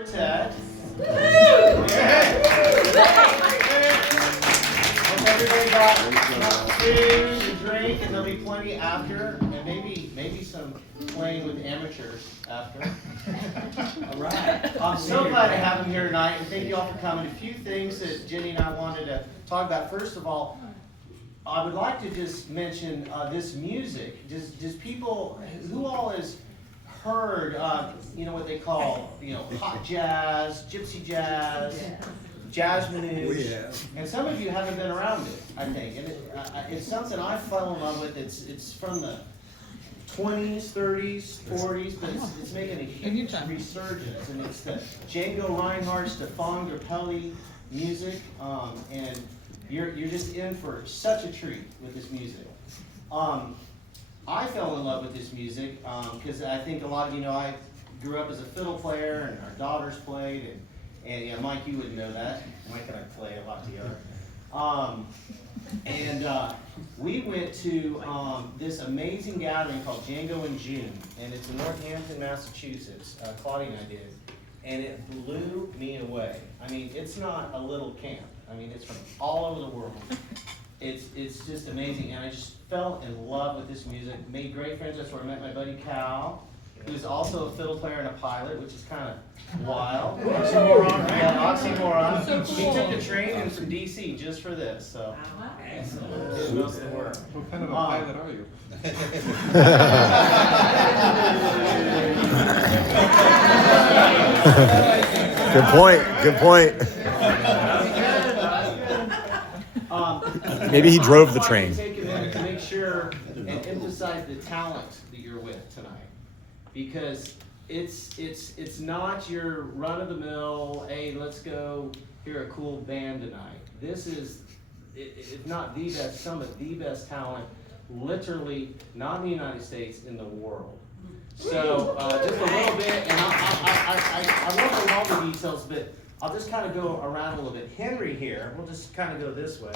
Quartet. Hope everybody got food and drink, and there'll be plenty after, and maybe some playing with amateurs after. All right. I'm so glad to have them here tonight, and thank you all for coming. A few things that Jenny and I wanted to talk about. First of all, I would like to just mention this music. Does people, who all has heard, what they call, hot jazz, gypsy jazz, jazz manouche, and some of you haven't been around it, I think, and it's something I fell in love with. It's from the 20s, 30s, 40s, but it's making a huge resurgence, and it's the Django Reinhardt, Stefan Grappelli music, and you're just in for such a treat with this music. I fell in love with this music because I think a lot of you know I grew up as a fiddle player, and our daughters played, and yeah, Mike, you wouldn't know that. Mike and I play a lot together. We went to this amazing gathering called Django in June, and it's in Northampton, Massachusetts. Claudia and I did, and it blew me away. I mean, it's not a little camp. I mean, it's from all over the world. It's just amazing, and I just fell in love with this music. Made great friends. That's where I met my buddy Cal, who's also a fiddle player and a pilot, which is kind of wild. Oxymoron, right? Yeah, oxymoron. So cool. He took the train in from DC just for this, so did most of the work. What kind of a pilot are you? Good point. Good point. Maybe he drove the train. Take a minute to make sure and emphasize the talent that you're with tonight, because it's not your run-of-the-mill, hey, let's go hear a cool band tonight. This is, if not the best, some of the best talent, literally, not in the United States, in the world. So just a little bit, and I won't go all the details, but I'll just kind of go around a little bit. Henry here, we'll just kind of go this way.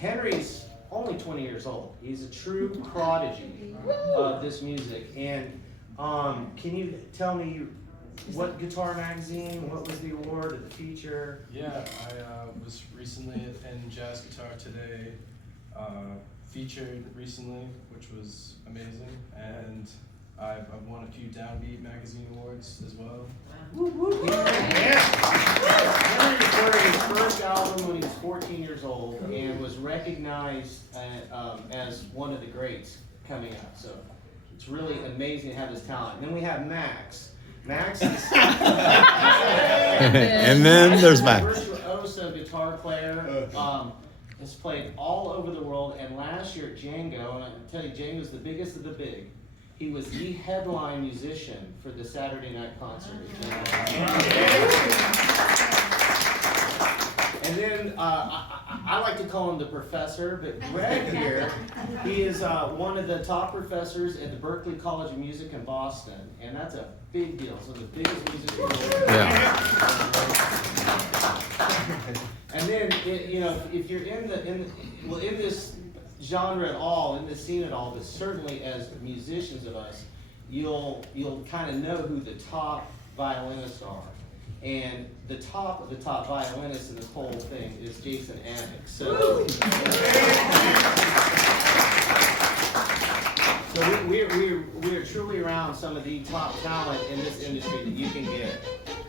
Henry's only 20 years old. He's a true prodigy of this music. And can you tell me what guitar magazine, what was the award or the feature? Yeah, I was recently in Jazz Guitar Today, featured recently, which was amazing, and I've won a few Downbeat magazine awards as well. Henry recorded his first album when he was 14 years old and was recognized as one of the greats coming up. So it's really amazing to have this talent. And then we have Max. Max is And then there's Max. virtuoso guitar player. Has played all over the world, and last year at Django, and I can tell you, Django's the biggest of the big. He was the headline musician for the Saturday night concert at Django. And then I like to call him the professor, but Greg here, he is one of the top professors at the Berklee College of Music in Boston, and that's a big deal. So the biggest music in the world. Yeah. And then, if you're in this genre at all, in this scene at all, but certainly as musicians of us, you'll kind of know who the top violinists are. And the top of the top violinist in this whole thing is Jason Amick. So we're truly around some of the top talent in this industry that you can get.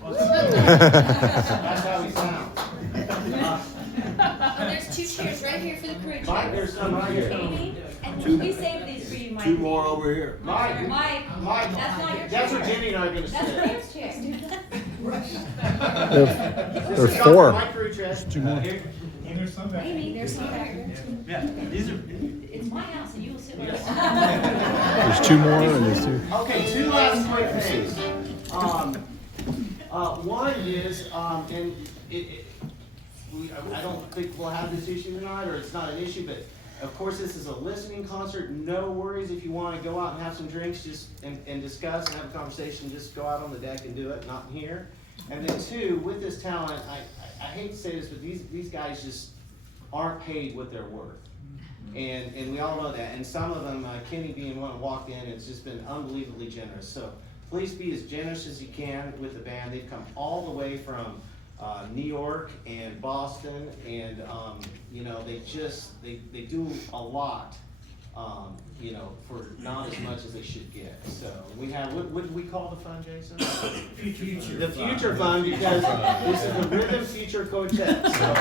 That's how we sound. There's two chairs right here for the crew. Mike, there's some right here. Amy, and we saved these for you, Mike. Two more over here. Mike, Mike, that's not your chair. that's where Jenny and I are going to That's sit. Frank's chair. This There's is four. Mike Ruchet. Two more. Here. There's some back. Amy, there's some back there. Yeah, these are. It's my house and you will sit where you There's two more and there's two. Okay, two last quick things. One is, I don't think we'll have this issue tonight, or it's not an issue, but of course this is a listening concert. No worries if you want to go out and have some drinks, and discuss and have a conversation. Just go out on the deck and do it, not in here. And then two, with this talent, I hate to say this, but these guys just aren't paid what they're worth. And we all know that. And some of them, Kenny being one, walked in, it's just been unbelievably generous. So please be as generous as you can with the band. They've come all the way from New York and Boston, and you know, they do a lot, you know, for not as much as they should get. So we have, what did we call the fund, Jason? Future. The Future Fund, because this is the Rhythm Future Quartet. So,